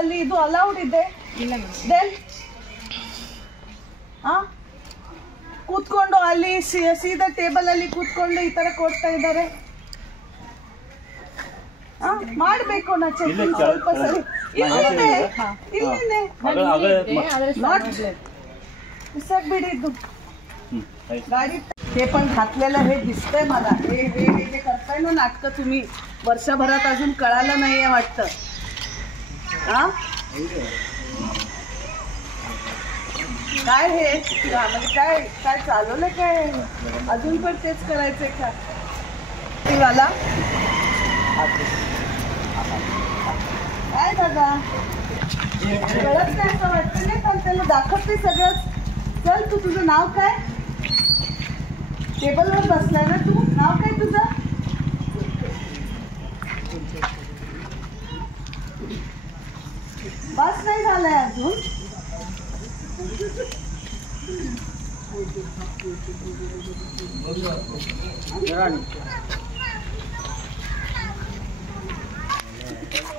ಅಲ್ಲಿ ಇದು ಅಲೌಡ್ ಇದೆ ದೆನ್ ಕೂತ್ಕೊಂಡು ಅಲ್ಲಿ ಸೀದಾ ಟೇಬಲ್ ಅಲ್ಲಿ ಕೂತ್ಕೊಂಡು ಈ ತರ ಕೊಡ್ತಾ ಇದ್ದಾರೆ. ಮಾಡ್ಬೇಕು ನಾ ಚೆಕಿಂಗ್ ಸ್ವಲ್ಪ ಸರಿ ಇಲ್ಲಿದೆ बिडी गाडी ते पण घातलेलं हे दिसतंय मला. हे हे जे करताय ना नाटकं तुम्ही वर्षभरात अजून कळालं नाहीये वाटतं. काय हे म्हणजे काय काय चालवलंय काय अजून पण तेच करायचंय का वाला काय दादा कळत नाही असं वाटतं नाही पण त्याला दाखवते सगळं. चल तू तुझं नाव काय टेबलवर बसलाय ना तू नाव काय तुझं बस नाही झालाय अजून.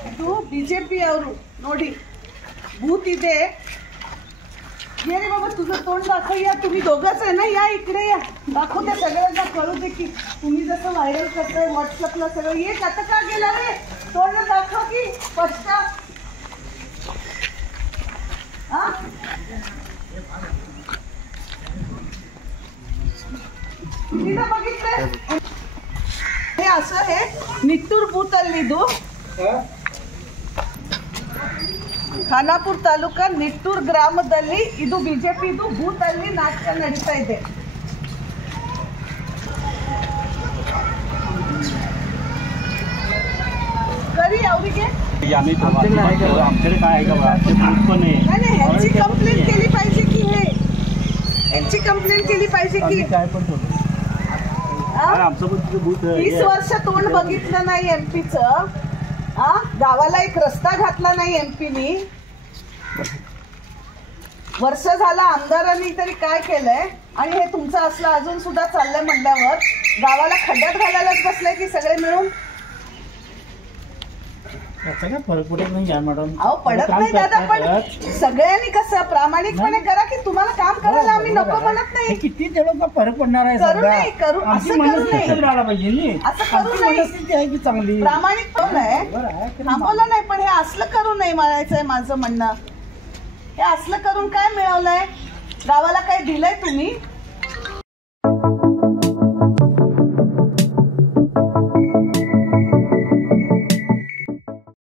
ಇದು ಬಿಜೆಪಿ ಅವರು ನೋಡಿ बूथ इथे ये रे बाबा तुझं तोंड दाखवूया. तुम्ही दोघंच आहे ना या इकडे या दाखवते सगळ्यांना कळू दे की तुम्ही जसं व्हायरल करताय व्हॉट्सअपला सगळं ये आता का गेला रे तोंड दाखव की स्पष्ट. तिथं बघितलं हे असं हे निट्टूर बूथ अಲ್ಲಿದು ಖಾನಾಪುರ ತಾಲೂಕಾ ನಿಟ್ಟೂರ್ ಗ್ರಾಮದಲ್ಲಿ ಇದು ಬಿಜೆಪಿದು ಬೂತ್ ಅಲ್ಲಿ ನಾಟಕ ನಡೀತಾ ಇದೆ. करी ಅವರಿಗೆ आमच्याकडे काय आहे का नाही ह्याची कंप्लेंट केली पाहिजे की हे ह्याची कंप्लेंट केली पाहिजे की काय पण 30 वर्ष तोंड बघितलं नाही एमपीचं. गावाला एक रस्ता घातला नाही एमपीनी. वर्ष झाला आमदारांनी तरी काय केलंय आणि हे तुमचं असलं अजून सुद्धा चाललंय म्हणल्यावर गावाला खड्ड्यात घालायलाच बसलंय की सगळे मिळून. याचा काय फरक पडत नाही या मॅडम. अहो पडत नाही दादा पण सगळ्यांनी कसं प्रामाणिकपणे करा की तुम्हाला काम करायला आम्ही नको म्हणत नाही. किती ते लोक फरक पडणार आहे करू नाही करू असं करू नाही पाहिजे असं करू नाही आहे की चांगली प्रामाणिक आहे थांबवलं नाही पण हे असलं करू नाही म्हणायचंय माझं म्हणणं. हे असलं करून काय मिळवलंय गावाला काय दिलंय तुम्ही